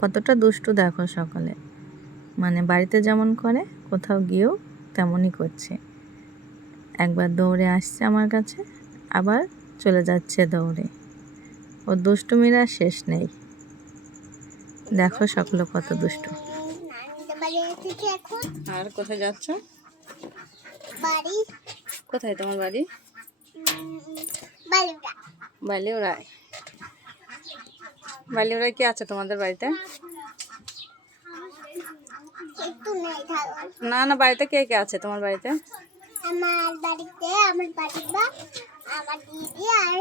কতটা দুষ্টু দেখো সকালে, মানে বাড়িতে যেমন করে কোথাও গিয়েও তেমনই করছে। একবার দৌড়ে আসছে আমার কাছে, আবার চলে যাচ্ছে দৌড়ে। ও দুষ্টুমিরা শেষ নেই। দেখো সকালে কত দুষ্টু। আর কোথায় যাচ্ছ? বাড়ি। কোথায় তোমার বাড়ি? বালিউড়ায়। বালিউড়ায় কি আছে তোমাদের বাড়িতে? না না, বাড়িতে কে কে আছে তোমার বাড়িতে? আমার বাড়িতে আমার বাবা, আমার দিদি আর